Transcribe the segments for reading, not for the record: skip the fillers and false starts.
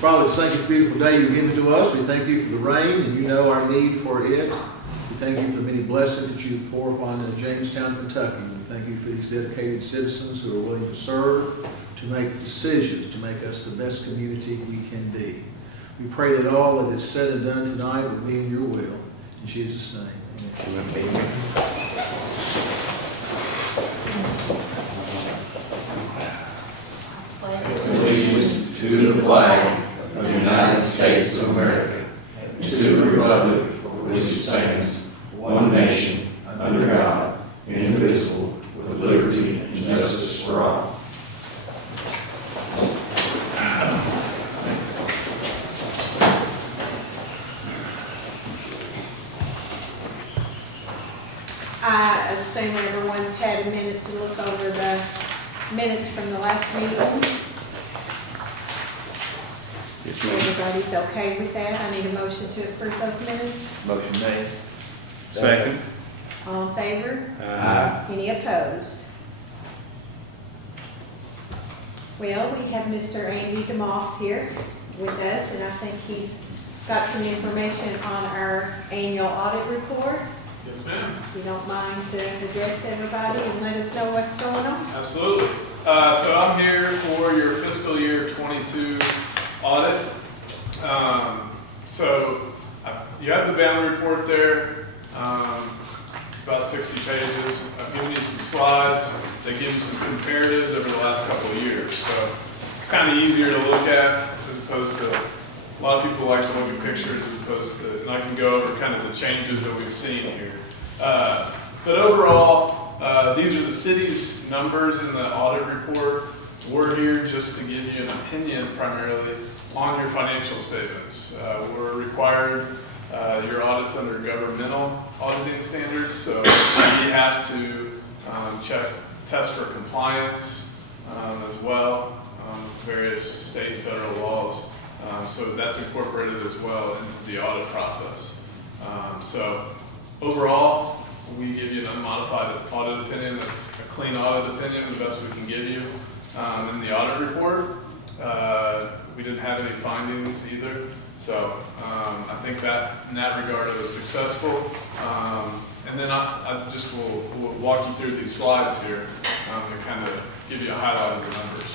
Father, we thank you for the beautiful day you've given to us. We thank you for the rain, and you know our need for it. We thank you for the many blessings that you pour upon Jamestown, Kentucky. We thank you for these dedicated citizens who are willing to serve, to make decisions, to make us the best community we can be. We pray that all that is said and done tonight will be in your will. In Jesus' name, amen. Allegiance to the flag of the United States of America, and to the republic for which it stands, one nation, under God, indivisible, with liberty and justice for all. I assume everyone's had a minute to look over the minutes from the last meeting. Everybody's okay with that? I need a motion to approve those minutes. Motion made. Second. All in favor? Aye. Any opposed? Well, we have Mr. Andy DeMoss here with us, and I think he's got some information on our annual audit report. Yes, ma'am. If you don't mind to address everybody and let us know what's going on. Absolutely. So I'm here for your fiscal year 22 audit. You have the banner report there. It's about 60 pages. I've given you some slides. They give you some comparatives over the last couple of years. So it's kind of easier to look at as opposed to, a lot of people like to look at pictures as opposed to, and I can go over kind of the changes that we've seen here. But overall, these are the city's numbers in the audit report. We're here just to give you an opinion primarily on your financial statements. We're required, your audit's under governmental auditing standards, so you have to test for compliance as well with various state and federal laws. So that's incorporated as well into the audit process. So overall, we give you an unmodified audit opinion. That's a clean audit opinion, the best we can give you. In the audit report, we didn't have any findings either. So I think that in that regard it was successful. And then I just will walk you through these slides here to kind of give you a highlight of the numbers.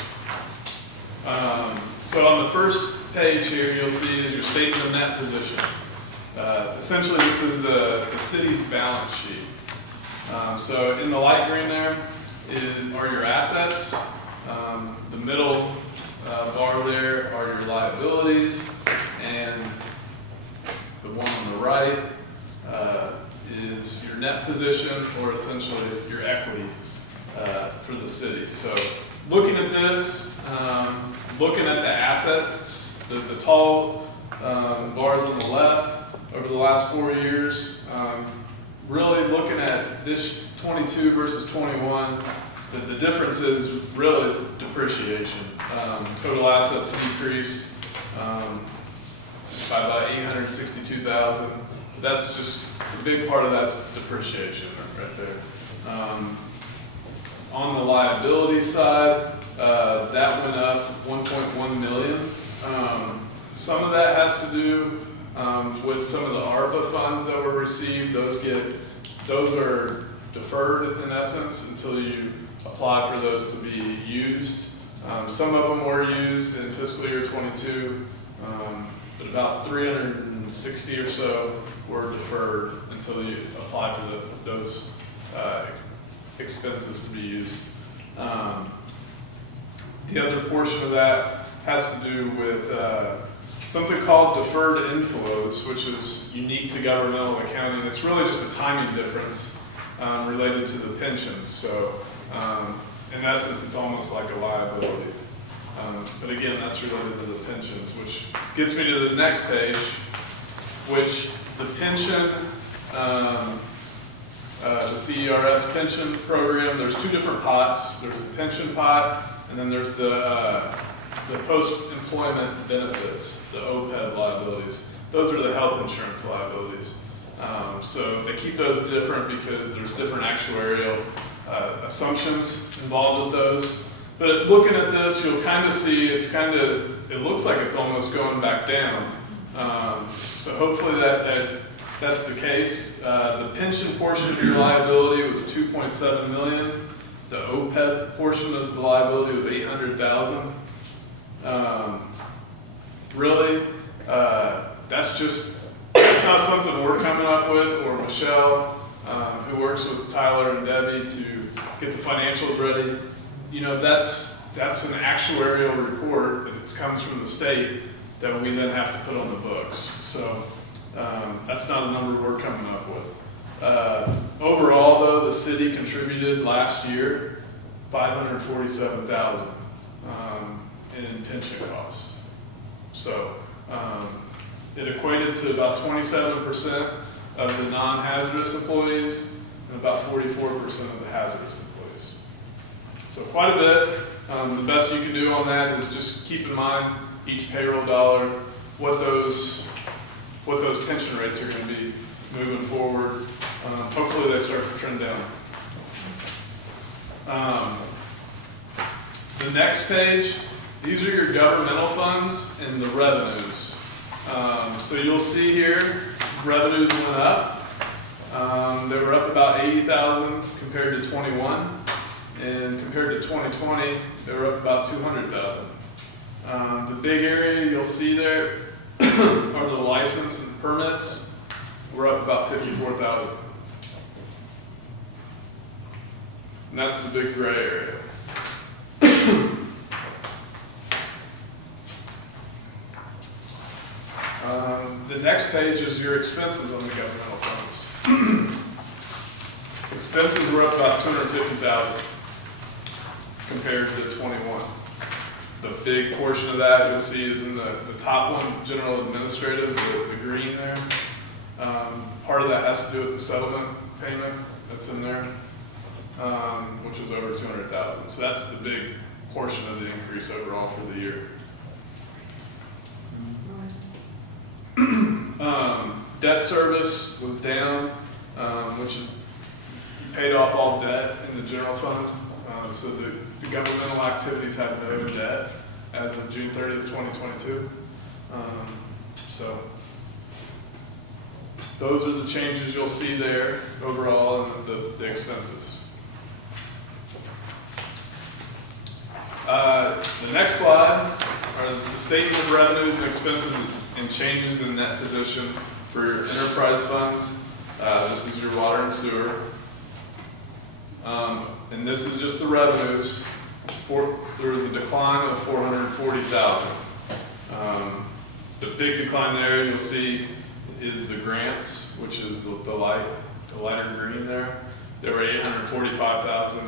So on the first page here, you'll see is your statement of net position. Essentially, this is the city's balance sheet. So in the light green there are your assets. The middle bar there are your liabilities, and the one on the right is your net position, or essentially your equity for the city. So looking at this, looking at the assets, the tall bars on the left over the last 4 years, really looking at this 22 versus 21, the difference is really depreciation. Total assets decreased by about $862,000. That's just a big part of that's depreciation right there. On the liability side, that went up 1.1 million. Some of that has to do with some of the ARPA funds that were received. Those are deferred in essence until you apply for those to be used. Some of them were used in fiscal year 22, but about 360 or so were deferred until you apply for those expenses to be used. The other portion of that has to do with something called deferred inflows, which is unique to governmental accounting. It's really just a timing difference related to the pensions. So in essence, it's almost like a liability. But again, that's related to the pensions, which gets me to the next page, which the pension, the CERS pension program, there's two different pots. There's the pension pot, and then there's the post-employment benefits, the OPEB liabilities. Those are the health insurance liabilities. So they keep those different because there's different actuarial assumptions involved with those. But looking at this, you'll kind of see it's kind of it looks like it's almost going back down. So hopefully that's the case. The pension portion of your liability was 2.7 million. The OPEB portion of the liability was 800,000. Really, that's not something we're coming up with, or Michelle, who works with Tyler and Debbie to get the financials ready. You know, that's an actuarial report that comes from the state that we then have to put on the books. So that's not a number we're coming up with. Overall, though, the city contributed last year $547,000 in pension costs. So it equated to about 27% of the non-hazardous employees and about 44% of the hazardous employees. So quite a bit. The best you can do on that is just keep in mind each payroll dollar, what those pension rates are going to be moving forward. Hopefully they start to trend down. The next page, these are your governmental funds and the revenues. So you'll see here, revenues went up. They were up about 80,000 compared to 21, and compared to 2020, they were up about 200,000. The big area you'll see there are the license and permits. We're up about 54,000. And that's the big gray area. The next page is your expenses on the governmental funds. Expenses were up about 250,000 compared to 21. The big portion of that you'll see is in the top one, general administrative, the green there. Part of that has to do with the settlement payment that's in there, which was over 200,000. So that's the big portion of the increase overall for the year. Debt service was down, which is paid off all debt in the general fund. So the governmental activities had no debt as of June 30th, 2022. So those are the changes you'll see there overall in the expenses. The next slide is the statement of revenues and expenses and changes in net position for your enterprise funds. This is your water and sewer. And this is just the revenues. There was a decline of 440,000. The big decline there you'll see is the grants, which is the lighter green there. There were 845,000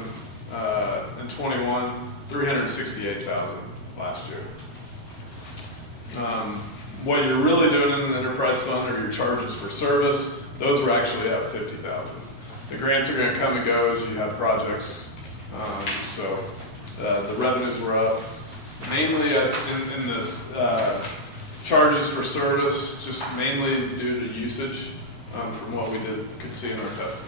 in 21, 368,000 last year. What you're really doing in the enterprise fund are your charges for service. Those were actually up 50,000. The grants are going to come and go as you have projects. So the revenues were up mainly in this charges for service, just mainly due to usage from what we could see in our testing.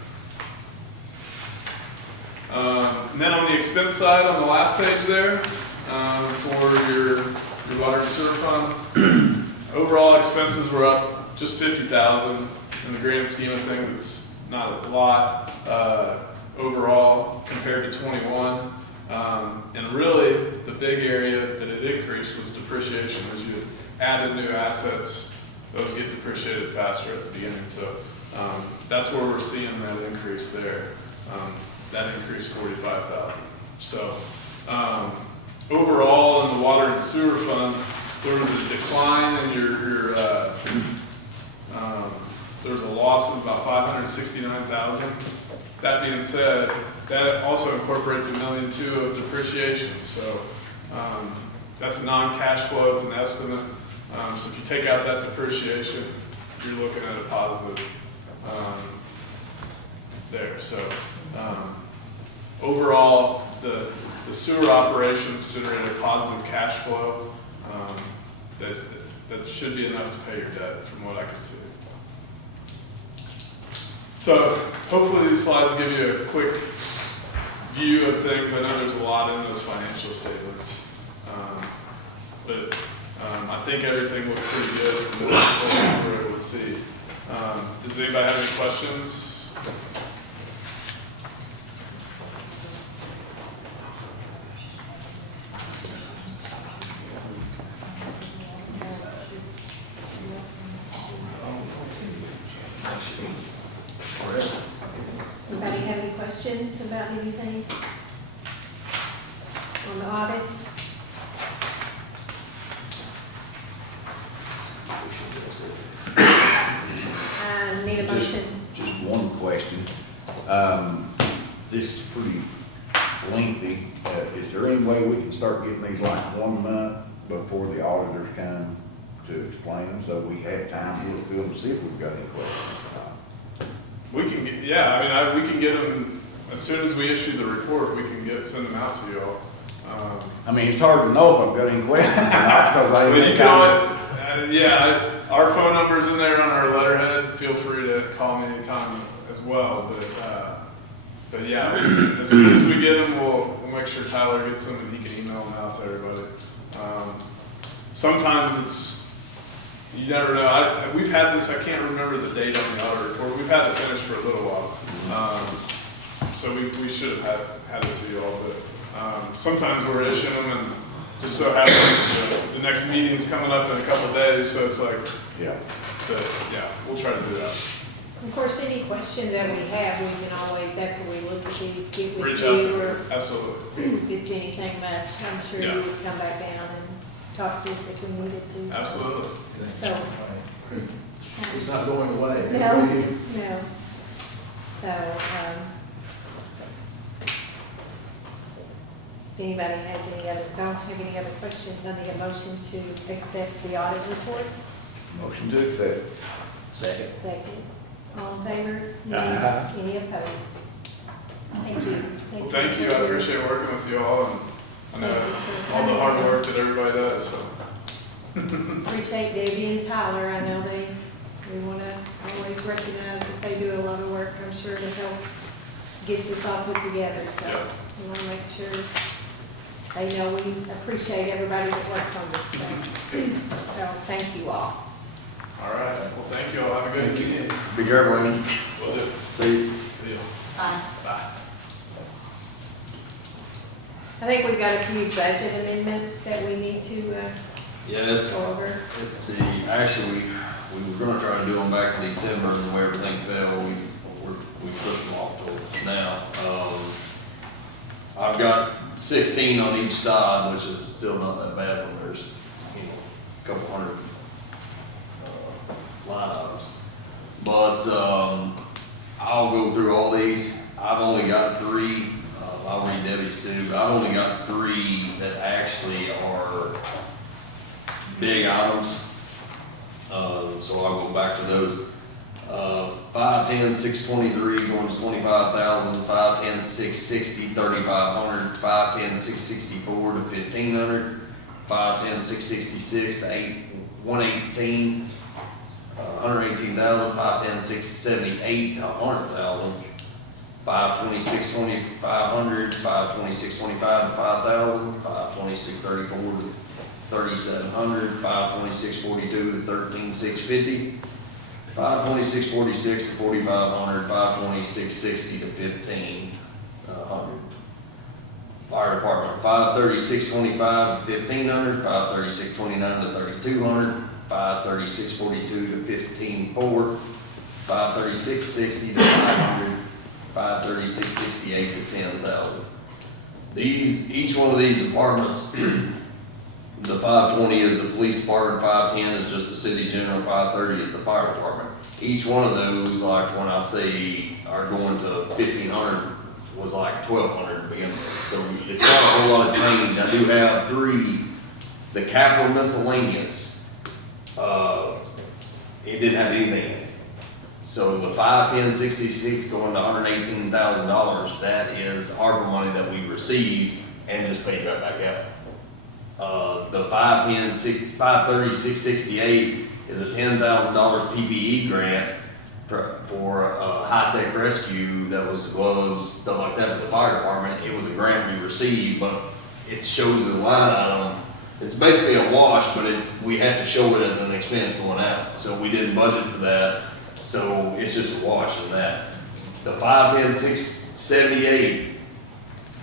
And then on the expense side, on the last page there, for your water and sewer fund, overall expenses were up just 50,000. In the grand scheme of things, it's not a lot overall compared to 21. And really, the big area that it increased was depreciation. As you added new assets, those get depreciated faster at the beginning. So that's where we're seeing that increase there. That increased 45,000. So overall, in the water and sewer fund, there was a decline in there was a loss of about 569,000. That being said, that also incorporates $1.2 million of depreciation. So that's a non-cash flow, it's an estimate. So if you take out that depreciation, you're looking at a positive there. So overall, the sewer operations generated a positive cash flow that should be enough to pay your debt from what I can see. So hopefully these slides give you a quick view of things. I know there's a lot in those financial statements, but I think everything looked pretty good from what we were able to see. Does anybody have any questions? Anybody have any questions about anything on the audit? I need a motion. Just one question. This is pretty lengthy. Is there any way we can start getting these like 1 month before the auditors come to explain them, so we have time to look through them to see if we've got any questions? We can get, yeah, I mean, we can get them, as soon as we issue the report, we can send them out to you all. I mean, it's hard to know if I've got any questions or not, because I But you ain't can got always, our phone number's in there on our letterhead. Feel free to call me anytime as well. But yeah, as soon as we get them, we'll make sure Tyler gets them and he can email them out to everybody. Sometimes it's, you never know. We've had this, I can't remember the date on the audit report. We've had it finished for a little while. So we should have had it to you all, but sometimes we're issuing them and just so happens the next meeting's coming up in a couple of days, so it's like, yeah. but yeah, we'll try to do that. Of course, any questions that we have, we can always, after we look at these, get with Reach out you, to or them, absolutely, if it's anything much, I'm sure Yeah. you would come back down and talk to us if we needed to. absolutely. So, It's not going away. no. So, if anybody has don't have any other questions, I need a motion to accept the audit report. Motion to accept. Second. All in favor? Aye. Any opposed? Thank you. Well, thank you, I appreciate working with you all, and I know all the hard work that everybody does, so. Appreciate Debbie and Tyler. I know we want to always recognize that they do a lot of work, I'm sure, to help get this all put together. So Yeah. we want to make sure they know we appreciate everybody that works on this stuff. So thank you all. All right, well, thank you all, have a good evening. Be careful, Amy. Will do. See you. Bye. Bye. I think we've got a few budget amendments that we need to Yeah, it's go over. actually, we were gonna try to do them back in December, and the way everything fell, we pushed them off till now. I've got 16 on each side, which is still not that bad when there's, a couple hundred line items. But I'll go through all these. I've only got 3. I'll read Debbie's too, but I've only got 3 that actually are big items. So I'll go back to those. 510, 623 going to 25,000, 510, 660, 3,500, 510, 664 to 1,500, 510, 666 to 118, 118,000, 510, 678 to 100,000, 526, 2,500, 526, 25 to 5,000, 526, 34 to 3,700, 526, 42 to 13,650, 526, 46 to 4,500, 526, 60 to 1,500. Fire department, 536, 25 to 1,500, 536, 29 to 3,200, 536, 42 to 15,400, 536, 60 to 500, 536, 68 to 10,000. Each one of these departments, the 520 is the police department, 510 is just the city general, 530 is the fire department. Each one of those, like when I say are going to 1,500, was like 1,200 to begin with. So it's not a whole lot of change. I do have 3, the capital miscellaneous, it didn't have anything in it. So the 510, 66 going to $118,000, that is ARPA money that we received and just paid right back out. The 510, 530, 668 is a $10,000 PPE grant for high-tech rescue. That was the gloves, stuff like that for the fire department. It was a grant we received, but it shows the line item it's basically a wash, but we have to show it as an expense going out. So we didn't budget for that, so it's just a wash in that. The 510-678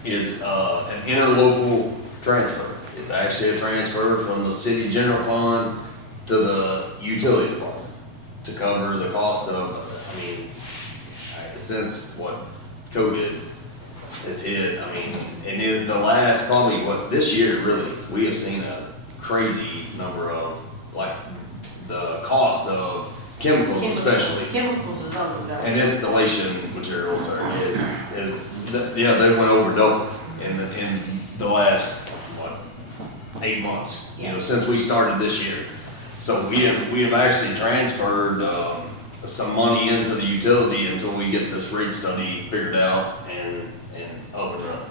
is an interlocal transfer. It's actually a transfer from the city general fund to the utility department to cover the cost of, I mean, since what COVID has hit, I mean, and in the last probably this year really, we have seen a crazy number of, like, the cost of chemicals especially. Chemicals is overdone. And installation materials yeah, they went over double in the last, 8 months, since we started this year. So we have actually transferred, some money into the utility until we get this rig study figured out and up and running.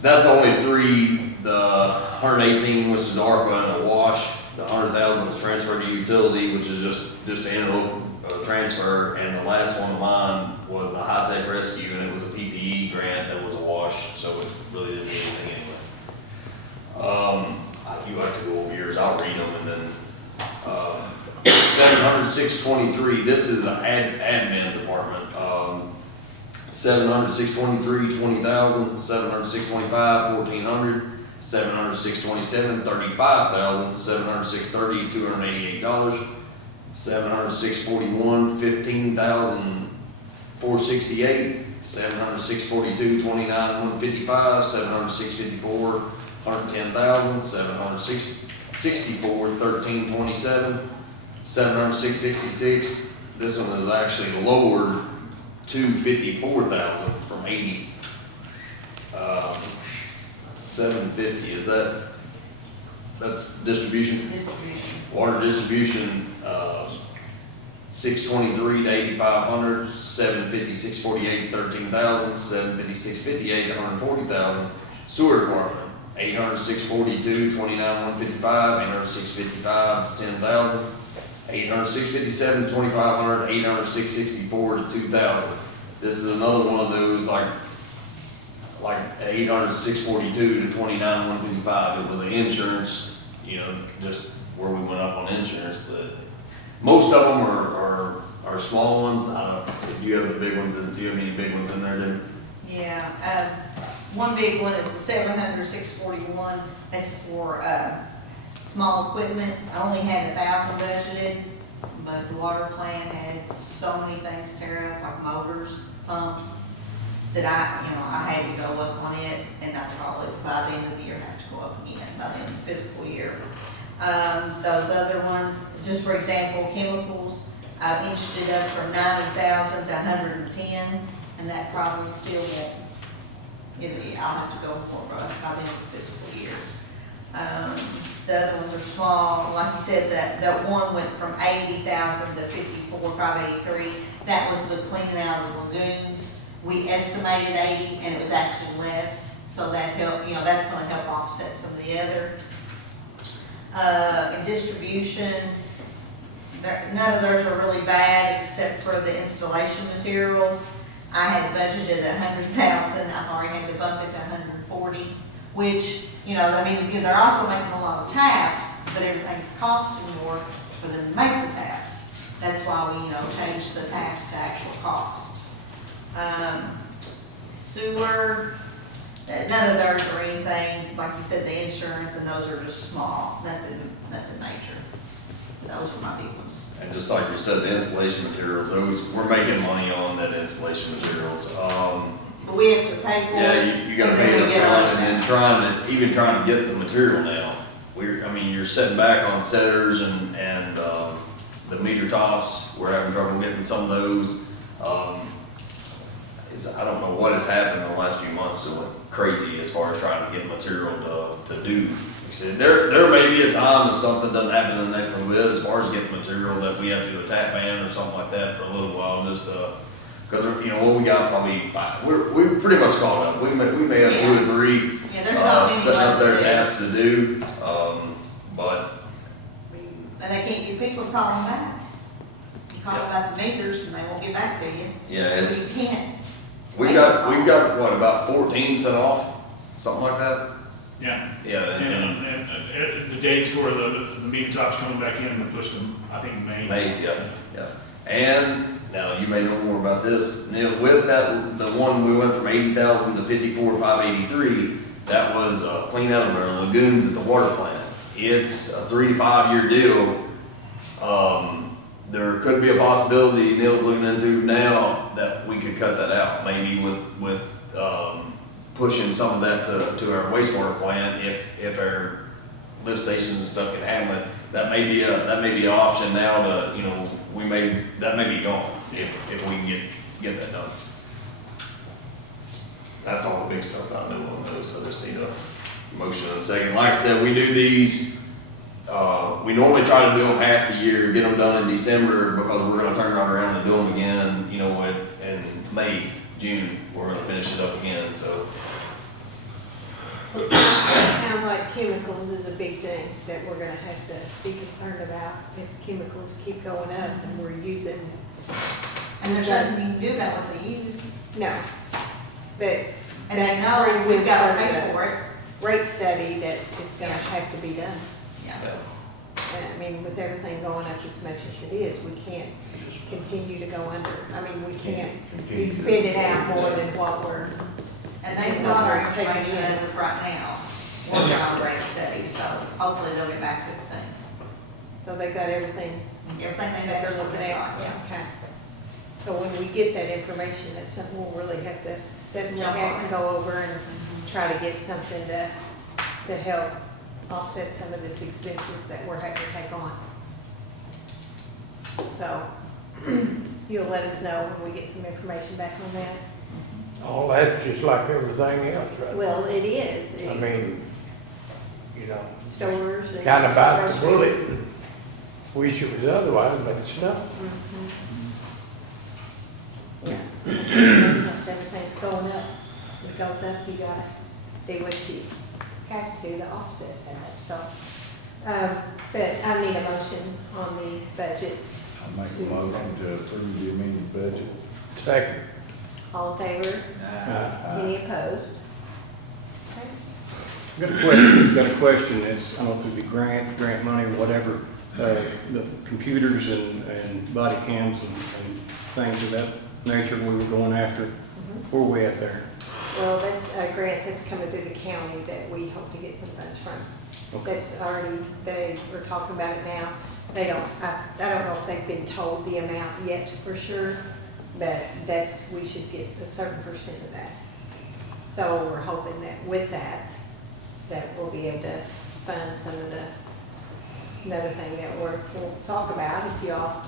That's the only three, the 118, which is ARPA and a wash, the 100,000 is transferred to utility, which is just an interlocal transfer, and the last one of mine was the high-tech rescue, and it was a PPE grant that was a wash, so it really didn't mean anything anyway. You have to go over yours, I'll read them, and then, 700-623, this is the admin department, 700-623, 20,000, 700-625, 1,400, 700-627, 35,000, 700-630, $288, 700-641, 15,468, 700-642, 29,155, 700-654, 110,000, 700-664, 1327, 700-666. This one is actually lowered to 54,000 from 80. 750, that's distribution? Distribution. Water distribution, 623 to 8,500, 750, 648, 13,000, 750, 658, 140,000. Sewer department, 800, 642, 29,155, 800, 655 to 10,000, 800, 657, 2,500, 800, 664 to 2,000. This is another one of those like 800, 642 to 29,155. It was an insurance, just where we went up on insurance. Most of them are small ones. I don't know if you have the big ones, and do you have any big ones in there, Jim? Yeah, one big one is the 700-641. That's for, small equipment. I only had 1,000 budgeted, but the water plant had so many things tear up, like motors, pumps, that I had to go up on it, and I probably by the end of the year have to go up again by the end of the fiscal year. Those other ones, just for example, chemicals, I inched it up from 90,000 to 110, and that probably still won't, I'll have to go for by the end of the fiscal year. The other ones are small, like you said, that one went from 80,000 to 54,583. That was the cleaning out of the lagoons. We estimated 80, and it was actually less, so that helped, that's gonna help offset some of the other. In distribution, none of those are really bad except for the installation materials. I had budgeted 100,000, I've already had to bump it to 140, which, they're also making a lot of taps, but everything's costing more for them to make the taps. That's why we, changed the taps to actual cost. Sewer, none of those are anything, like you said, the insurance, and those are just small, nothing major. Those are my big ones. And just like you said, the installation materials, we're making money on that installation materials. But we have to pay for it. Yeah, you gotta pay and it then we get upfront, other and then trying to get the material now. You're setting back on setters and the meter tops. We're having trouble getting some of those. I don't know what has happened in the last few months. It went crazy as far as trying to get material to do. Like I said, there may be a time if something doesn't happen in the next little bit as far as getting material that we have to do a tap ban or something like that for a little while, just because what we got probably 5. We're pretty much caught up. We may have 2 or 3 Yeah, there's not many setting up their left to do. taps to do, but And they can't, people calling back. You call about the meters and they won't get back to you. yeah, You can't. we've got what, about 14 set off, something like that. Yeah, Yeah, And the dates for the meeting tops coming back in, we pushed them, I think, May. yeah. And now you may know more about this, Neil, with that, the one we went from 80,000 to 54,583, that was clean out of our lagoons at the water plant. It's a 3 to 5 year deal. There could be a possibility Neil's looking into now that we could cut that out, maybe with pushing some of that to our wastewater plant if our lift stations and stuff can handle it. That may be an option now to, you know, that may be gone if we can get that done. That's all the big stuff that I know on those, so just need a motion in a second. Like I said, we do these, we normally try to do them half the year, get them done in December, because we're gonna turn right around and do them again, you know, in May, June, we're gonna finish it up again, so. It sounds like chemicals is a big thing that we're gonna have to be concerned about if chemicals keep going up and we're using. And there's nothing you can do about what they use. No, but. And they that know brings we've in got to part of pay the for it. Rate study that is gonna have to be done. Yeah. And I mean, with everything going up as much as it is, we can't continue to go under. I mean, we can't be spending out more than what we're. And they've got our information as of right now, working on the rate study, so hopefully they'll get back to us soon. So they've got everything Everything they that know. they're looking at? Yeah. Okay. So when we get that information, that's something we'll really have to sit and look Jump at on and it. go over and try to get something to help offset some of this expenses that we're having to take on. So you'll let us know when we get some information back on that? All that's just like everything else, right? Well, it is. I mean, you know, Stores. and kind of bite the grocery. bullet. Wish it was otherwise, but it's not. Mhm. Yeah. Yes, everything's going up. When it goes up, you gotta do what you have to offset that, so. But I need a motion on the budgets. I make a motion to approve the amended budget. Second. All in favor? Any opposed? Okay. Got a question, it's, I don't know if it'd be grant money or whatever, the computers and body cams and things of that nature we were going after, where are we at there? Well, that's a grant that's coming through the county that we hope to get some funds from. Okay. That's already, they were talking about it now. They don't, I don't know if they've been told the amount yet for sure, but we should get a certain percent of that. So we're hoping that with that we'll be able to fund some of another thing that we'll talk about if y'all,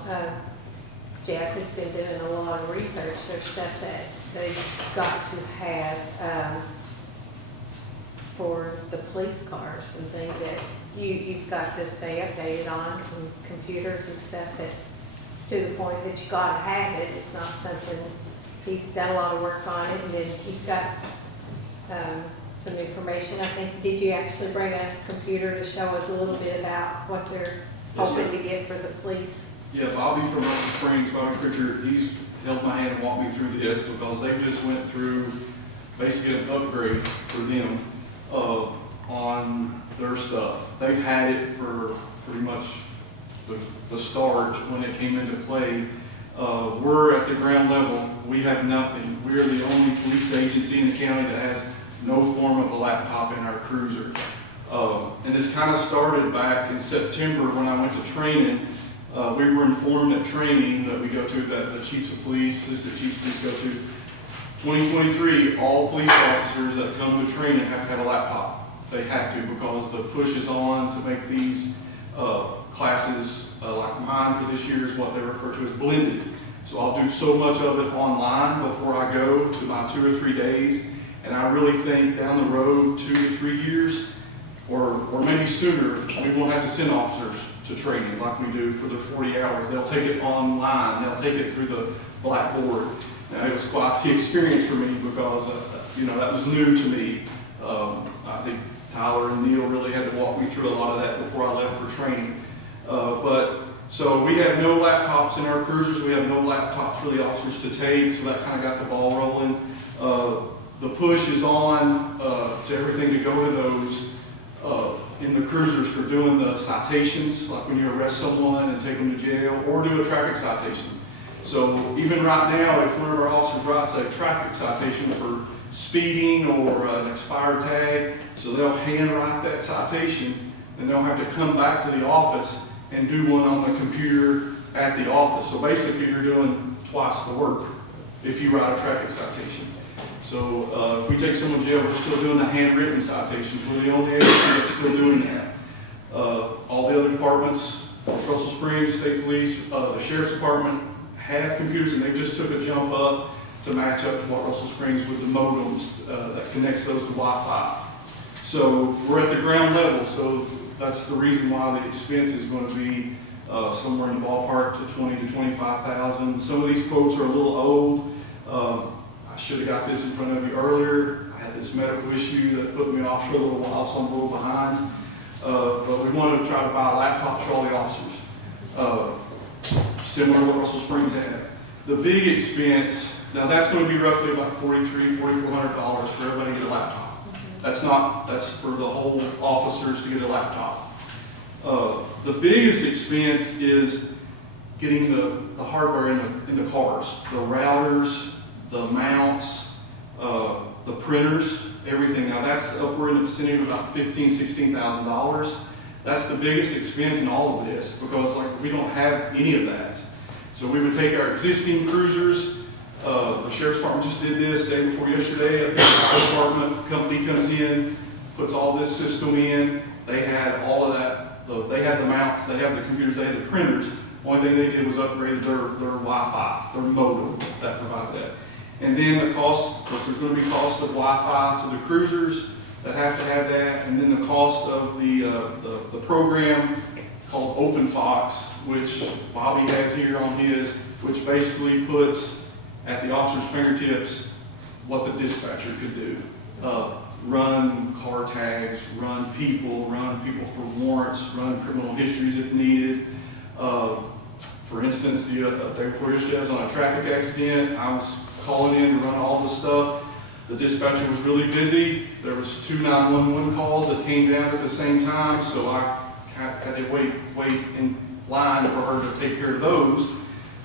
Jeff has been doing a lot of research. There's stuff that they've got to have, for the police cars and things that you've got to stay updated on, some computers and stuff that's to the point that you gotta have it. It's not something, he's done a lot of work on it, and then he's got, some information. I think, did you actually bring a computer to show us a little bit about what they're hoping to get for the police? Yeah, Bobby from Russell Springs, Bobby Pritchard, he's held my hand and walked me through this because they just went through basically an upgrade for them on their stuff. They've had it for pretty much the start when it came into play. We're at the ground level. We have nothing. We're the only police agency in the county that has no form of a laptop in our cruiser. And this kind of started back in September when I went to training. We were informed at training that we go to, that the chiefs of police, assistant chiefs of police go to, 2023, all police officers that come to training have to have a laptop. They have to, because the push is on to make these classes, like mine for this year is what they refer to as blended. So I'll do so much of it online before I go to my 2 or 3 days. And I really think down the road, 2 to 3 years, or maybe sooner, we won't have to send officers to training like we do for their 40 hours. They'll take it online. They'll take it through the blackboard. Now, it was quite the experience for me because, that was new to me. I think Tyler and Neil really had to walk me through a lot of that before I left for training. So we have no laptops in our cruisers. We have no laptops for the officers to take, so that kind of got the ball rolling. The push is on to everything to go to those. in the cruisers for doing the citations, like when you arrest someone and take them to jail, or do a traffic citation. So even right now, if one of our officers writes a traffic citation for speeding or an expired tag, so they'll handwrite that citation, and they'll have to come back to the office and do one on the computer at the office. So basically, you're doing twice the work if you write a traffic citation. So if we take someone to jail, we're still doing the handwritten citations. We're the only agency that's still doing that. All the other departments, Russell Springs, State Police, the Sheriff's Department have computers, and they just took a jump up to match up to what Russell Springs with the modems that connects those to Wi-Fi. So we're at the ground level, so that's the reason why the expense is going to be somewhere in the ballpark to 20 to 25,000. Some of these quotes are a little old. I should have got this in front of you earlier. I had this medical issue that put me off for a little while, so I'm a little behind. But we wanted to try to buy laptops for all the officers, similar to what Russell Springs had. The big expense, now that's going to be roughly about $4,400 for everybody to get a laptop. That's for the whole officers to get a laptop. The biggest expense is getting the hardware in the cars, the routers, the mounts, the printers, everything. Now that's upward in the vicinity of about $15,000–$16,000. That's the biggest expense in all of this, because like we don't have any of that. So we would take our existing cruisers. The Sheriff's Department just did this day before yesterday. The Sheriff's Department company comes in, puts all this system in. They had all of that. They had the mounts, they have the computers, they had the printers. Only thing they did was upgrade their Wi-Fi, their modem that provides that. And then the cost, because there's going to be cost of Wi-Fi to the cruisers that have to have that, and then the cost of the program called OpenFox, which Bobby has here on his, which basically puts at the officer's fingertips what the dispatcher could do. Run car tags, run people for warrants, run criminal histories if needed. For instance, the day before yesterday I was on a traffic accident. I was calling in to run all the stuff. The dispatcher was really busy. There was 2 911 calls that came down at the same time, so I had to wait in line for her to take care of those,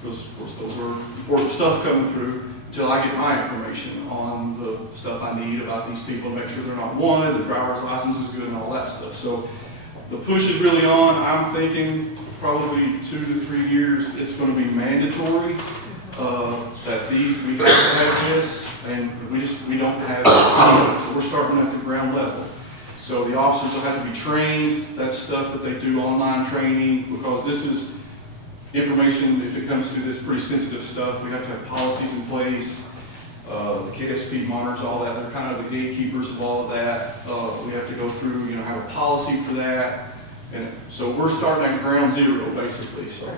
because of course those were important stuff coming through, until I get my information on the stuff I need about these people to make sure they're not wanted, the driver's license is good, and all that stuff. So the push is really on. I'm thinking probably 2 to 3 years it's going to be mandatory that we have to have this, and we don't have it. So we're starting at the ground level. So the officers will have to be trained. That's stuff that they do online training, because this is information, if it comes to this pretty sensitive stuff, we have to have policies in place. The KSP monitors all that. They're kind of the gatekeepers of all of that. We have to go through, have a policy for that. And so we're starting at ground zero, basically. So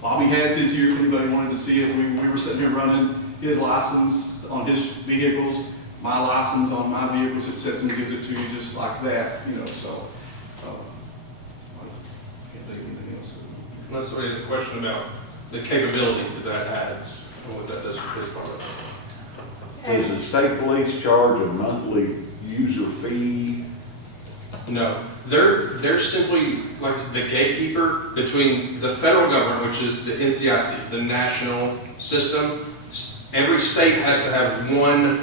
Bobby has his here if anybody wanted to see it. We were sitting here running his license on his vehicles, my license on my vehicles. It sets and gives it to you just like that, so. I can't think of anything else. Unless somebody has a question about the capabilities that adds, and what that does for this product. Does the state police charge a monthly user fee? No, they're simply like the gatekeeper between the federal government, which is the NCIC, the national system. Every state has to have one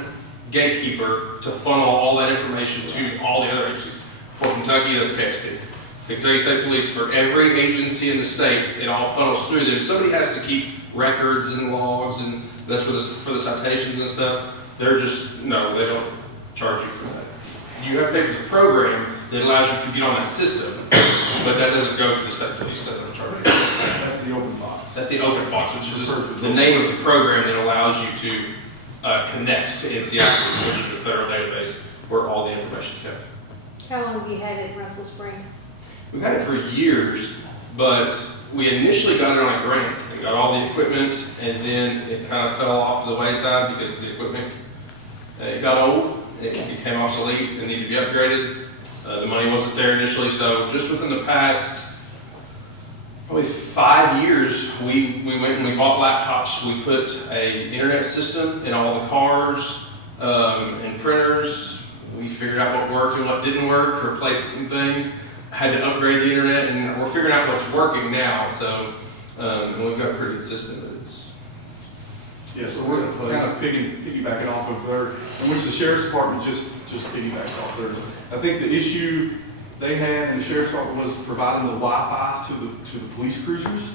gatekeeper to funnel all that information to all the other agencies. For Kentucky, that's KSP. The Kentucky State Police, for every agency in the state, it all funnels through them. Somebody has to keep records and logs, and that's for the citations and stuff. They're just, no, they don't charge you for that. You have to pay for the program that allows you to get on that system, but that doesn't go to the state police that don't charge you. That's the OpenFox. That's the OpenFox, which is just the name of the program that allows you to connect to NCIC, which is the federal database where all the information is kept. How long have you had it in Russell Springs? We've had it for years, but we initially got it on a grant and got all the equipment, and then it kind of fell off to the wayside because the equipment it got old, it became obsolete and needed to be upgraded. The money wasn't there initially, so just within the past probably 5 years, we went and we bought laptops. We put an internet system in all the cars and printers. we figured out what worked and what didn't work, replaced some things, had to upgrade the internet, and we're figuring out what's working now, so, and we've got a pretty good system. Yeah, so we're kind of piggybacking off of there, in which the sheriff's department just piggybacked off there. I think the issue they had in the sheriff's department was providing the Wi-Fi to the police cruisers.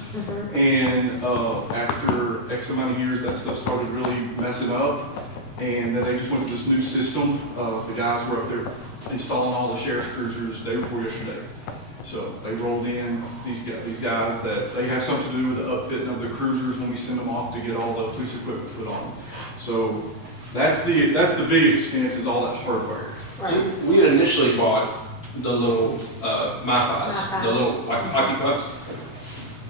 And after X amount of years, that stuff started really messing up. And then they just went to this new system. The guys were up there installing all the sheriff's cruisers day before yesterday. So they rolled in these guys that they have something to do with the upfitting of the cruisers when we send them off to get all the police equipment put on. So that's the big expense, is all that hardware. Right. So we had initially bought the little MiFis, the little like hockey pucks.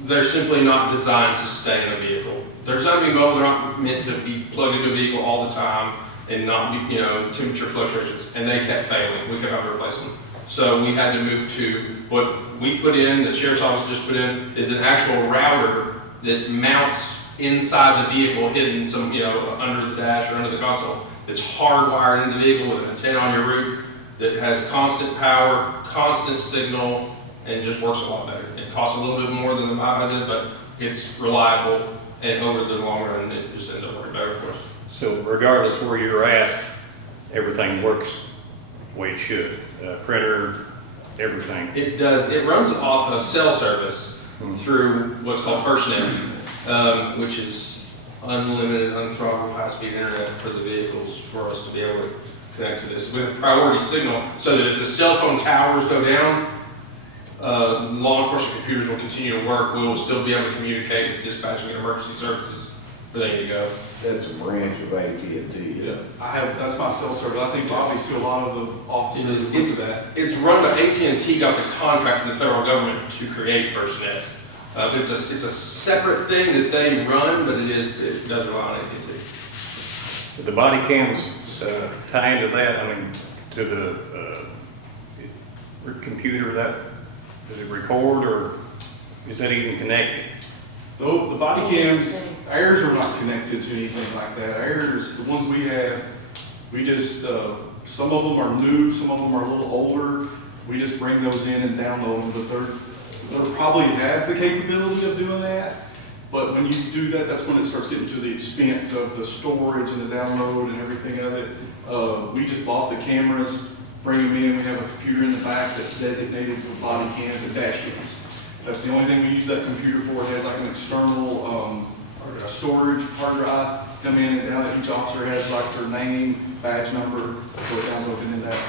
They're simply not designed to stay in a vehicle. They're designed to be mobile. They're not meant to be plugged into a vehicle all the time and not be, temperature fluctuations. And they kept failing. We kept having to replace them. So we had to move to what we put in, the sheriff's office just put in, is an actual router that mounts inside the vehicle, hidden some, under the dash or under the console. It's hardwired into the vehicle with an antenna on your roof that has constant power, constant signal, and just works a lot better. It costs a little bit more than the MiFi, but it's reliable, and over the long run, it just ends up working better for us. So regardless where you're at, everything works the way it should. Printer, everything. It does. It runs off of cell service through what's called FirstNet, which is unlimited, unthrottled, high-speed internet for the vehicles for us to be able to connect to this with a priority signal, so that if the cell phone towers go down, law enforcement computers will continue to work. We will still be able to communicate with dispatching and emergency services where they need to go. That's a branch of AT&T. Yeah, that's my cell service. I think obviously a lot of the officers look at that. It's run by AT&T. Got the contract from the federal government to create FirstNet. It's a separate thing that they run, but it does rely on AT&T. The body cams tie into that. I mean, to the computer, does it record, or is that even connected? Though the body cams, ours are not connected to anything like that. Ours, the ones we have, we just, some of them are new, some of them are a little older. We just bring those in and download them, but they'll probably have the capability of doing that. But when you do that, that's when it starts getting to the expense of the storage and the download and everything of it. We just bought the cameras, bring them in. We have a computer in the back that's designated for body cams and dash cams. That's the only thing we use that computer for. It has like an external storage hard drive. Come in and down. Each officer has like their name, badge number, so it downloads into that.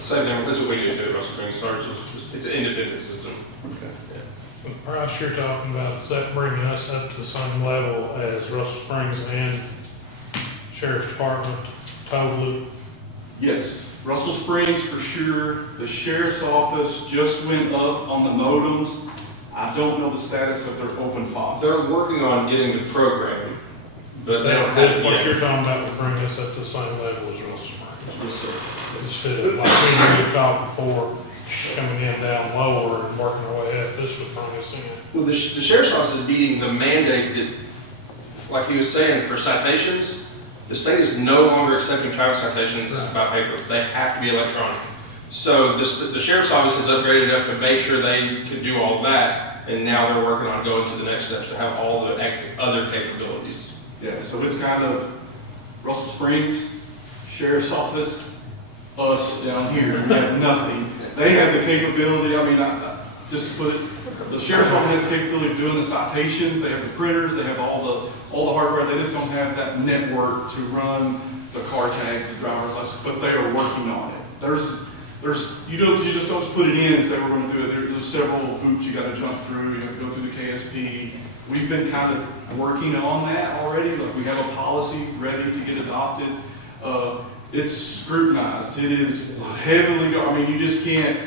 Same thing. That's what we do too. Russell Springs Stars. It's an independent system. Okay. Yeah. The price you're talking about, is that bringing us up to the same level as Russell Springs and Sheriff's Department totally? Yes, Russell Springs for sure. The sheriff's office just went up on the modems. I don't know the status of their open FOX. They're working on getting the program, but they don't have it What yet. you're talking about would bring us up to the same level as Russell Springs. Yes, sir. Instead of like we were talking before, coming in down lower and working our way up, this would bring us in. Well, the sheriff's office is meeting the mandate that, like he was saying, for citations, the state is no longer accepting traffic citations by paper. They have to be electronic. So the sheriff's office has upgraded enough to make sure they can do all of that, and now they're working on going to the next steps to have all the other capabilities. Yeah, so it's kind of Russell Springs, sheriff's office, us down here. We have nothing. They have the capability. I mean, just to put it, the sheriff's office has the capability of doing the citations. They have the printers. They have all the hardware. They just don't have that network to run the car tags, the driver's license. But they are working on it. You just don't just put it in and say we're going to do it. There's several hoops you got to jump through. You have to go through the KSP. We've been kind of working on that already. Like we have a policy ready to get adopted. It's scrutinized. It is heavily. I mean, you just can't.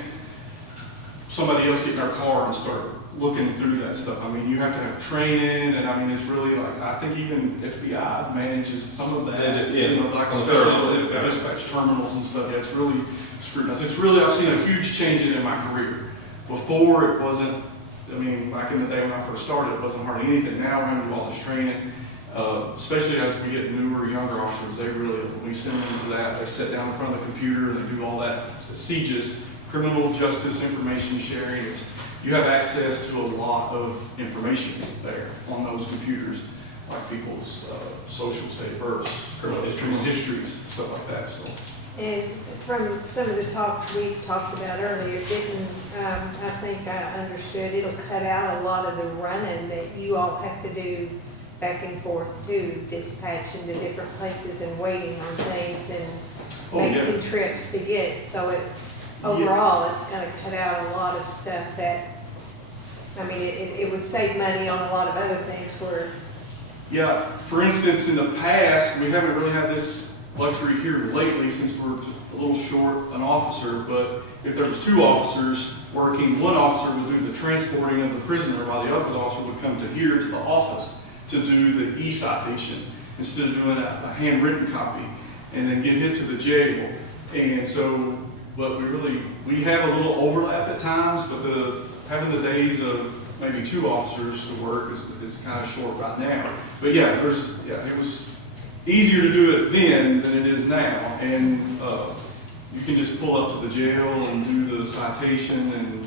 Somebody else get in their car and start looking through that stuff. I mean, you have to have training, and I mean, it's really like, I think even FBI manages some of that, like especially the dispatch terminals and stuff. Yeah, it's really scrutinized. It's really, I've seen a huge change in my career. Before, it wasn't, I mean, back in the day when I first started, it wasn't hardly anything. Now we're having to do all this training, Especially as we get newer, younger officers, they really, when we send them to that, they sit down in front of the computer and they do all that. CJIS, criminal justice information sharing, you have access to a lot of information there on those computers, like people's social state births, criminal histories, stuff like that, so. And from some of the talks we talked about earlier, I think I understood, it'll cut out a lot of the running that you all have to do back and forth to dispatching to different places and waiting on things and making trips to get. So overall, it's gonna cut out a lot of stuff that, I mean, it would save money on a lot of other things for. Yeah, for instance, in the past, we haven't really had this luxury here lately since we're just a little short an officer, but if there was 2 officers working, one officer would do the transporting of the prisoner while the other officer would come to here to the office to do the e-citation instead of doing a handwritten copy and then get it to the jail. And so, but we have a little overlap at times, but having the days of maybe 2 officers to work is kind of short right now. But yeah, it was easier to do it then than it is now. And you can just pull up to the jail and do the citation and,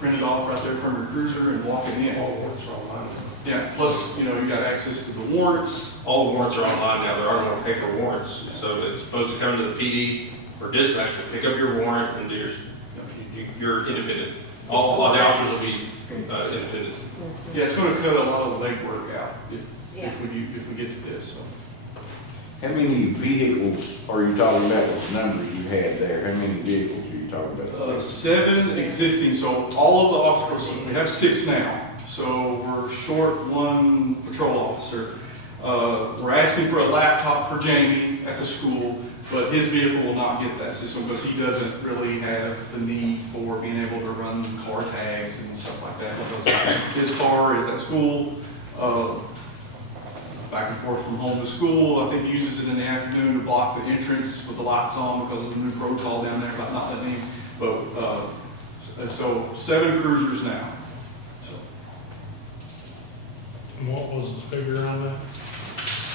print it off right there from your cruiser and walk it in. Yeah, plus, you got access to the warrants. All the warrants are online now. There are no paper warrants. So it's supposed to come to the PD or dispatch to pick up your warrant and do you're independent. All the officers will be independent. Yeah, it's going to cut a lot of the legwork out if we get to this. So. How many vehicles are you talking about with the number you had there? How many vehicles are you talking about? 7 existing, so all of the officers, we have 6 now. So we're short 1 patrol officer. We're asking for a laptop for Jamie at the school, but his vehicle will not get that system because he doesn't really have the need for being able to run car tags and stuff like that. Because his car is at school, back and forth from home to school. I think he uses it in the afternoon to block the entrance with the lights on because of the new protocol down there about not letting him. But so 7 cruisers now. And what was the figure on that?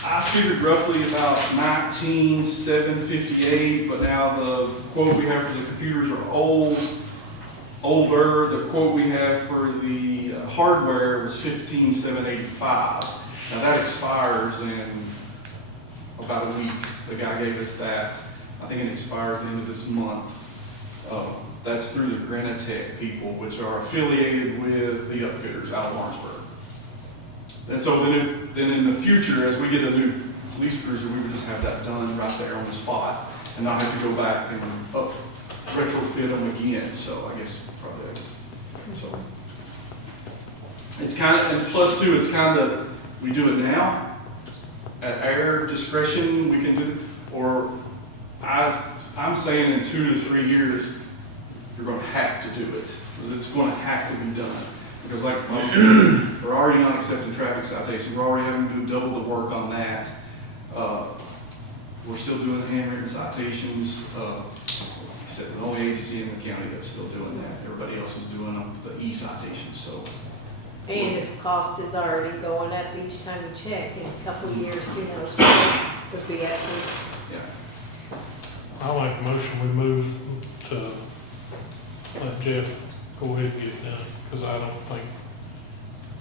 I figured roughly about 19,758, but now the quote we have for the computers are older. The quote we have for the hardware was 15,785. Now that expires in about a week. The guy gave us that. I think it expires at the end of this month. That's through the Granatech people, which are affiliated with the upfitters out of Lawrenceburg. And so then in the future, as we get a new police cruiser, we would just have that done right there on the spot and not have to go back and retrofit them again. So I guess probably, so. It's kind of, and plus 2, it's kind of, we do it now at our discretion, we can do it, or I'm saying in 2 to 3 years, you're going to have to do it. It's going to have to be done. Because like I said, we're already not accepting traffic citations. We're already having to do double the work on that. We're still doing the handwritten citations. Except the only agency in the county that's still doing that. Everybody else is doing the e-citations. So. And if cost is already going up each time you check, in a couple of years, who knows what would be actually. Yeah. I'll make a motion, we move to let Jeff go ahead and get it done, because I don't think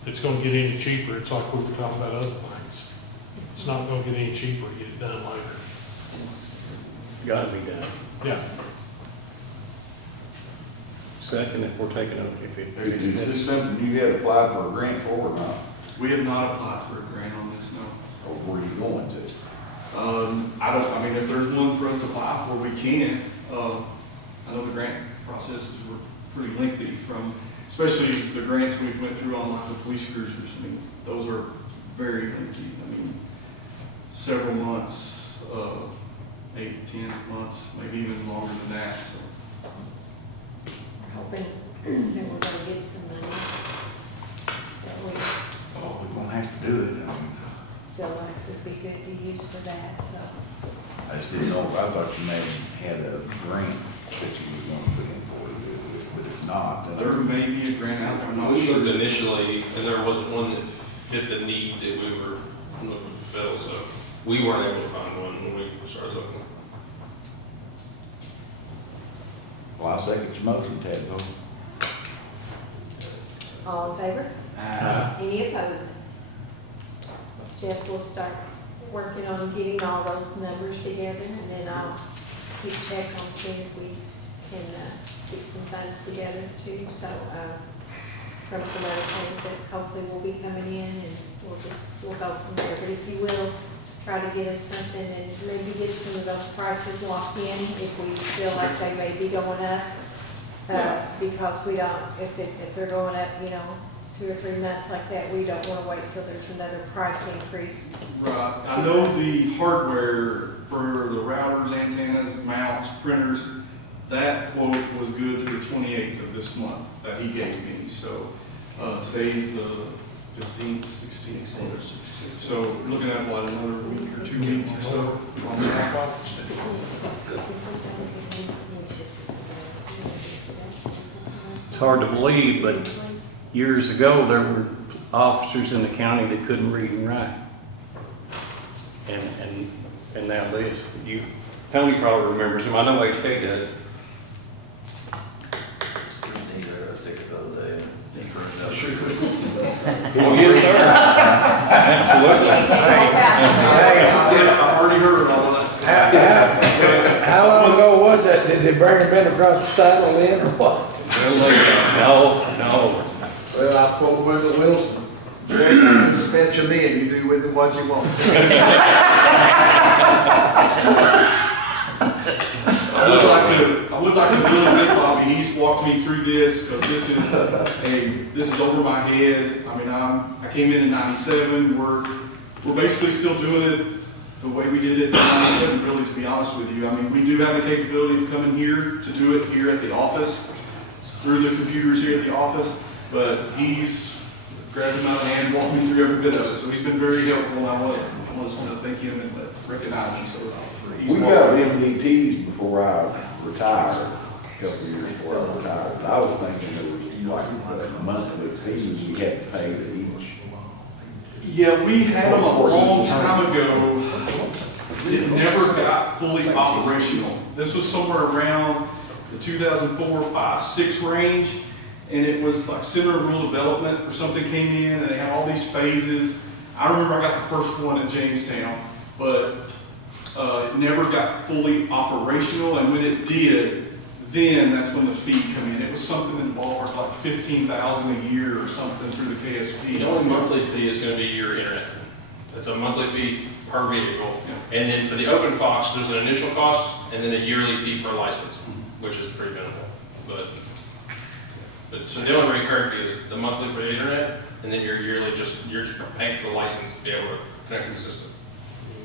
it's gonna get any cheaper. It's like we were talking about other things. It's not gonna get any cheaper to get it done later. Gotta be done. Yeah. Second, if we're taking a, Is this something you had applied for a grant for or not? We have not applied for a grant on this, no. Or were you going to? I mean, if there's one for us to apply for, we can. I know the grant processes were pretty lengthy especially the grants we've went through on like the police cruisers. I mean, those are very lengthy. I mean, several months, 8, 10 months, maybe even longer than that, so. Hoping that we're gonna get some money that we Oh, we're gonna have to do it. feel like would be good to use for that, so. I just didn't know, I thought you may have had a grant that you was gonna put in for it, but if not, then. There may be a grant out there, I'm not We looked sure. initially, and there wasn't one that fit the need that we were look at the fill, so we weren't able to find one when we started looking. Well, I second your motion, Tadpole. All in favor? Any opposed? Jeff will start working on getting all those numbers together, and then I'll keep check on seeing if we can get some funds together too. So from some other things that hopefully will be coming in, and we'll go from there. But if you will, try to get us something and maybe get some of those prices locked in if we feel like they may be going up. Because we don't, if they're going up, 2 or 3 months like that, we don't want to wait till there's another price increase. Right, I know the hardware for the routers, antennas, mounts, printers, that quote was good to the 28th of this month that he gave me. So today's the 15th, 16th. So we're looking at what, another week or 2 weeks or so on that. It's hard to believe, but years ago, there were officers in the county that couldn't read and write. And now this, Tony probably remembers him, I know HK does. Tickets the other day. Oh, yes, sir. Absolutely. I've already heard all of that stuff. How long ago was that? Did they bring him in across the saddle in or what? No. Well, I quote Wendell Wilson, Jack, just fetch him in, you do with him what you want. I would like to really thank Bobby. He's walked me through this because this is over my head. I mean, I came in 97. We're basically still doing it the way we did it in 97, really, to be honest with you. I mean, we do have the capability of coming here to do it here at the office, through the computers here at the office, but he's grabbed him out of the hand, walked me through every bit of it. So he's been very helpful, and I want to thank him and recognize him. So We got MDTs before I retired, a couple of years before I retired. And I was thinking there was like monthly fees you had to pay to each. Yeah, we had them a long time ago. It never got fully operational. This was somewhere around the 2004, 5, 6 range. And it was like Center of Rural Development or something came in, and they had all these phases. I remember I got the first one at Jamestown, but it never got fully operational, and when it did, then that's when the fee come in. It was something in the ballpark like $15,000 a year or something through the KSP. The only monthly fee is going to be your internet. It's a monthly fee per vehicle. And then for the Open Fox, there's an initial cost and then a yearly fee per license, which is pretty minimal. But so the only recurring fee is the monthly for the internet, and then you're just paying for the license to be able to connect to the system.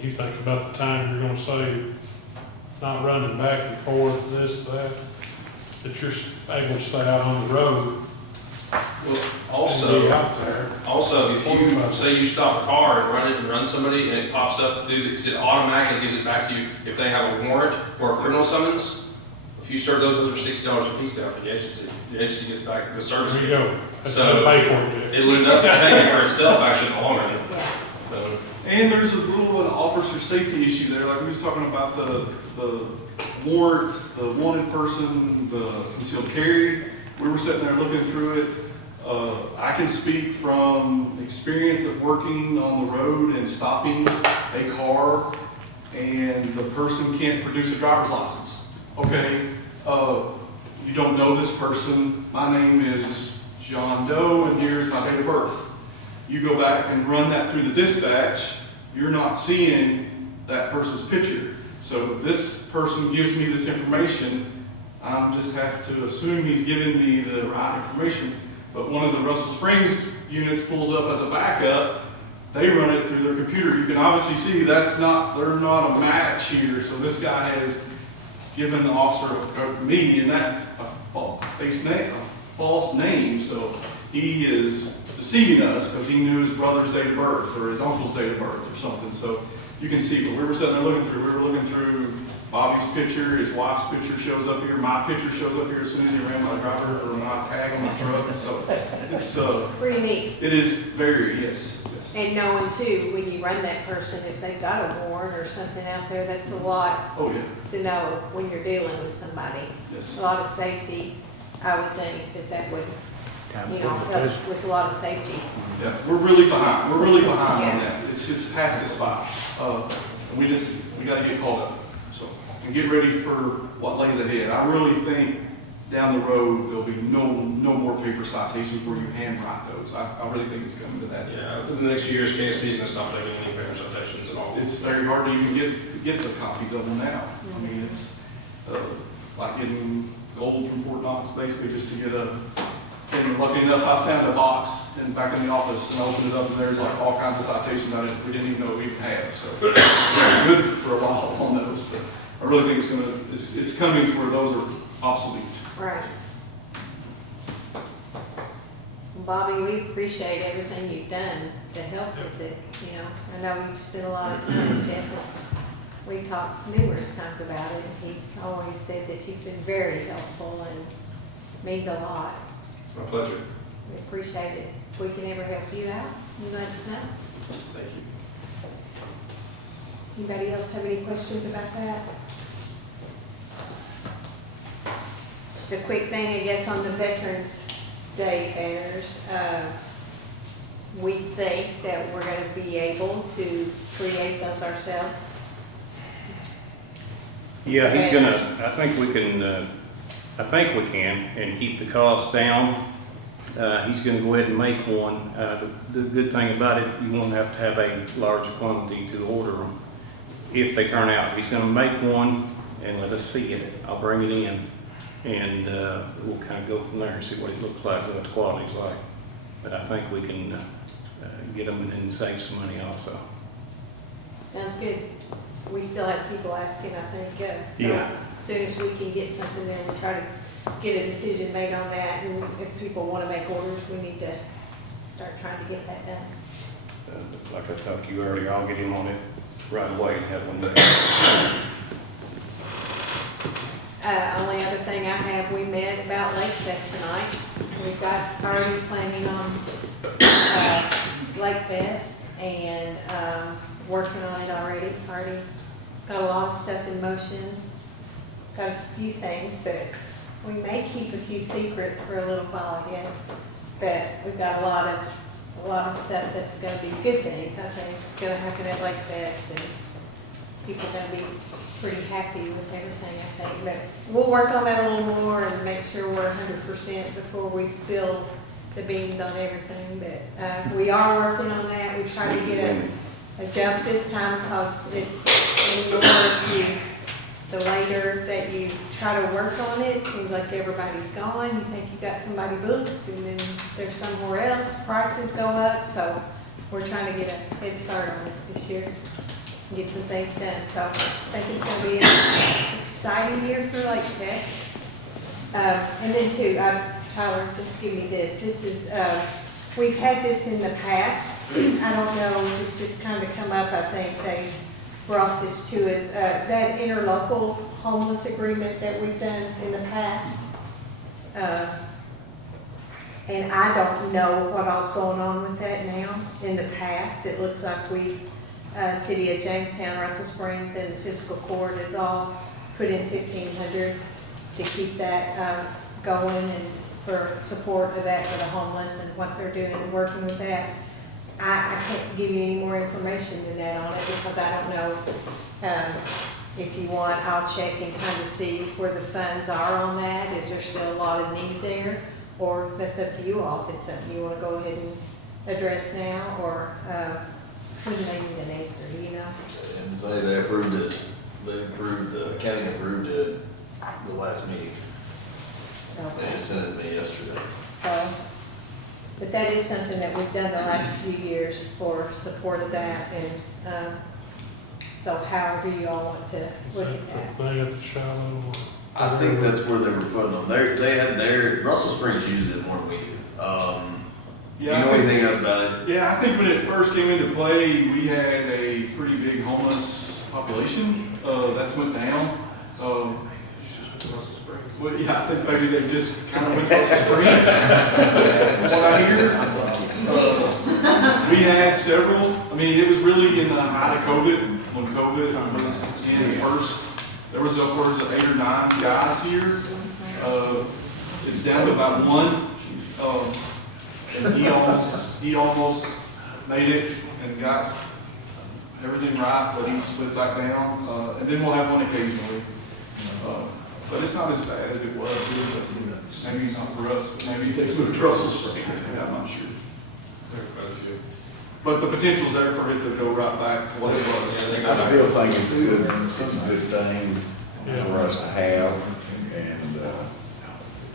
You think about the time you're gonna save, not running back and forth, that you're able to stay out on the road. Well, And be out there. also, if you say you stop a car and run somebody, and it pops up because it automatically gives it back to you if they have a warrant or a criminal summons. If you serve those are $60 a piece now for the agency. The agency gets back the service. There you go. That's So, what pay for it, Jeff. It'll end up paying for itself actually in the long run. Yeah. And there's a little officer safety issue there, like we was talking about the warrant, the wanted person, the concealed carry. We were sitting there looking through it. I can speak from experience of working on the road and stopping a car and the person can't produce a driver's license. Okay, you don't know this person. My name is John Doe and here's my date of birth. You go back and run that through the dispatch, you're not seeing that person's picture. So if this person gives me this information, I just have to assume he's giving me the right information. But one of the Russell Springs units pulls up as a backup, they run it through their computer. You can obviously see they're not a match here. So this guy has given the officer, me, and that a false name. So he is deceiving us because he knew his brother's date of birth or his uncle's date of birth or something. So you can see, but we were sitting there looking through Bobby's picture, his wife's picture shows up here, my picture shows up here as soon as he ran my driver or my tag on my truck. So it's, Pretty neat. it is very, yes, yes. And knowing too, when you run that person, if they've got a warrant or something out there, that's a lot Oh, yeah, to know when you're dealing with somebody. yes. A lot of safety, I would think that would, you know, help with a lot of safety. Yeah, we're really behind on Yeah. that. It's past the spot. We gotta get caught up, so, and get ready for what lays ahead. I really think down the road, there'll be no more paper citations where you handwrite those. I really think it's coming to that. Yeah, within the next few years, KSP is gonna stop taking any paper citations at all. It's very hard to even get the copies of them now. I mean, it's like getting gold from Fort Knox, basically, just to get and lucky enough, I found a box back in the office, and I opened it up, and there's like all kinds of citations that we didn't even know we even had. So good for a while on those, but I really think it's coming to where those are obsolete. Right. Bobby, we appreciate everything you've done to help with it, you know. I know you've spent a lot of time with Jeff. We talked numerous times about it, and he's always said that you've been very helpful and means a lot. It's my pleasure. We appreciate it. If we can ever help you out, you let us know. Thank you. Anybody else have any questions about that? Just a quick thing, I guess, on the Veterans Day banners. We think that we're going to be able to create those ourselves. Yeah, he's gonna, I think we can, and keep the costs down. He's gonna go ahead and make one. The good thing about it, you won't have to have a large quantity to order them if they turn out. He's gonna make one and let us see it. I'll bring it in, and we'll kind of go from there and see what it looks like, what the quality's like. But I think we can get them and save some money also. Sounds good. We still have people asking, I think. Yeah. As soon as we can get something there, we'll try to get a decision made on that. And if people want to make orders, we need to start trying to get that done. Like I talked to you earlier, I'll get him on it right away and have one there. Only other thing I have, we met about Lake Fest tonight. We've got already planning on Lake Fest and working on it already. Already got a lot of stuff in motion. Got a few things, but we may keep a few secrets for a little while, I guess. But we've got a lot of stuff that's going to be good things. I think it's going to happen at Lake Fest, and people are going to be pretty happy with everything, I think. But we'll work on that a little more and make sure we're 100% before we spill the beans on everything. But we are working on that. We try to get a jump this time because it's in order to, the later that you try to work on it, it seems like everybody's gone. You think you got somebody booked, and then they're somewhere else. Prices go up, so we're trying to get a head start on it this year. Get some things done. So I think it's going to be an exciting year for Lake Fest. And then too, Tyler, just give me this. This is, we've had this in the past. I don't know, it's just kind of come up. I think they brought this to us. That interlocal homeless agreement that we've done in the past. And I don't know what all's going on with that now. In the past, it looks like we've City of Jamestown, Russell Springs, and the fiscal court has all put in $1,500 to keep that going and for support of that for the homeless and what they're doing and working with that. I can't give you any more information than that on it because I don't know. If you want, I'll check and kind of see where the funds are on that. Is there still a lot of need there? Or that's up to you all if it's something you want to go ahead and address now, or when do they need an answer, do you know? And say they approved it, the county approved it the last meeting. They Okay. just sent it to me yesterday. So, but that is something that we've done the last few years for support of that, and so how do you all want to Is look that at the that? thing at the shallow? I think that's where they were putting them. They had their, Russell Springs uses it more than we do. You know anything else about it? Yeah, I think when it first came into play, we had a pretty big homeless population. That's went down. Well, yeah, I think maybe they just kind of went to Russell Springs. From what I here. We had several, I mean, it was really in the height of COVID, when COVID was in first. There was upwards of 8 or 9 guys here. It's down to about one. And he almost made it and got everything right, but he slipped back down. And then we'll have one occasionally. But it's not as bad as it was. Maybe not for us, but maybe they moved to Russell Springs. Yeah, I'm not sure. But the potential's there for it to go right back to what it was. I still think it's good, it's a good thing for us to have, and,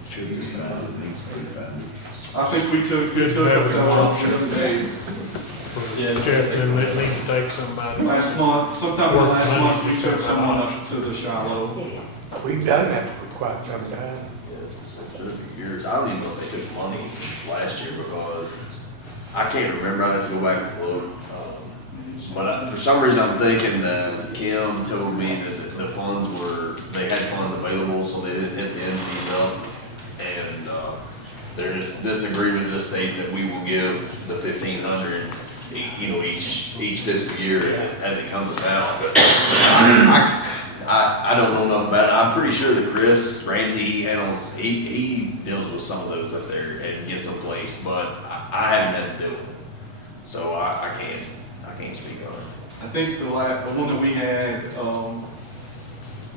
should be fun, it needs to be fun. I think we took a fellow option the other day, Yeah, Jeff, and then they need to take some out. last month, sometime last month, we took someone up to the Shiloh. We've done that for quite some time. Years, I don't even know if they took money last year because I can't remember, I'd have to go back and look. But for some reason, I'm thinking that Kim told me that the funds they had funds available, so they didn't hit the entities up. And, this agreement just states that we will give the 1,500, each fiscal year as it comes about. But I don't know enough about it. I'm pretty sure that Chris Ranty he deals with some of those up there and gets them placed, but I haven't had to do it. So I can't speak on it. I think the one that we had,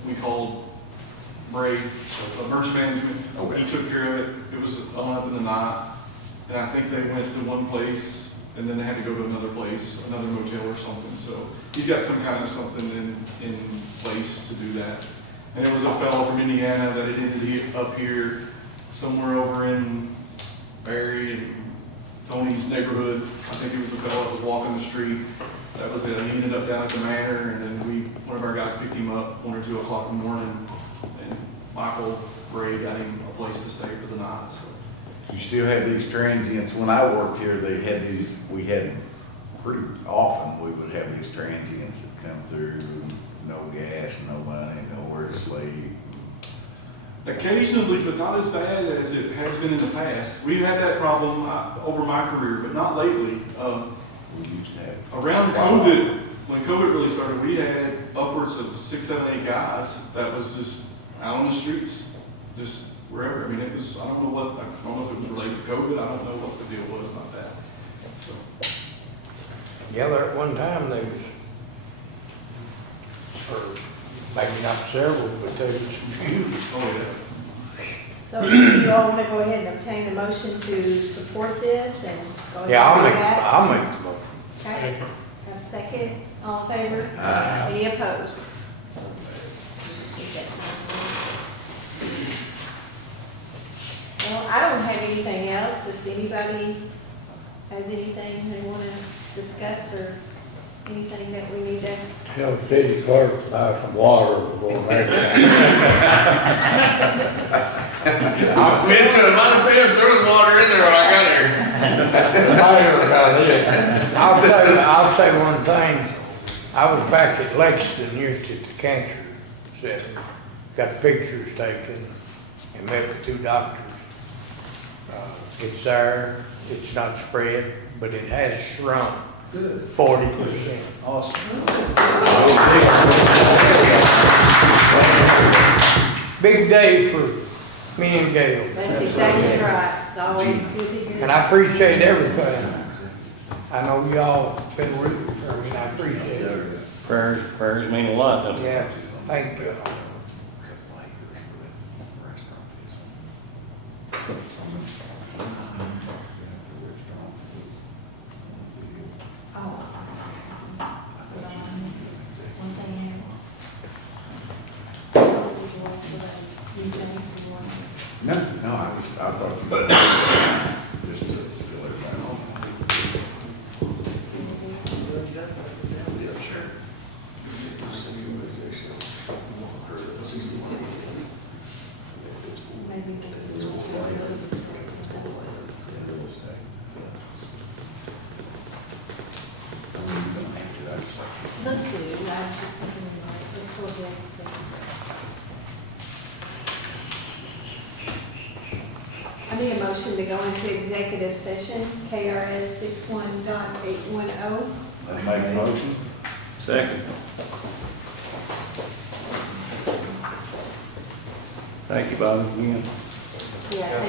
we called Bray, Emergency Management. Okay. He took care of it. It was on up in the night. And I think they went to one place and then they had to go to another place, another motel or something. So he's got some kind of something in place to do that. And it was a fellow from Indiana that had ended up here somewhere over in Barry and Tony's neighborhood. I think he was the fellow that was walking the street. That was it. He ended up down at the manor, and then one of our guys picked him up 1 or 2 o'clock in the morning, and Michael Gray got him a place to stay for the night. So. You still have these transients. When I worked here, we had pretty often, we would have these transients that come through, no gas, no money, nowhere to sleep. Occasionally, but not as bad as it has been in the past. We've had that problem over my career, but not lately. We used to have. Around COVID, when COVID really started, we had upwards of 6, 7, 8 guys that was just out on the streets, just wherever. I mean, it was, I don't know if it was related to COVID. I don't know what the deal was about that. So. Yeah, there at one time there was, or maybe not several, but there was a few. Oh, yeah. So do you all want to go ahead and obtain a motion to support this and go ahead Yeah, and do that? I'll make the motion. Okay, got a second? All in favor? Any opposed? Just need that signed. Well, I don't have anything else. If anybody has anything they want to discuss or anything that we need to. Tell the city clerk about some water before next time. There was water in there when I got here. I'll say one thing. I was back at Lexington University at the cancer center, got pictures taken and met with 2 doctors. It's there, it's not spread, but it has shrunk Good. 40%. Awesome. Big day for me and Gail. That's exactly right. It's always good to hear. And I appreciate everything. I know y'all been rooting for me, and I appreciate it. Prayers mean a lot, doesn't it? Yeah, thank you. One thing here. No, I thought you. Just to let everybody know. Let's do, I was just thinking, let's go ahead, please. I need a motion to go into executive session, KRS 61.810. Let's make a motion. Second. Thank you, Bob, again. Yeah,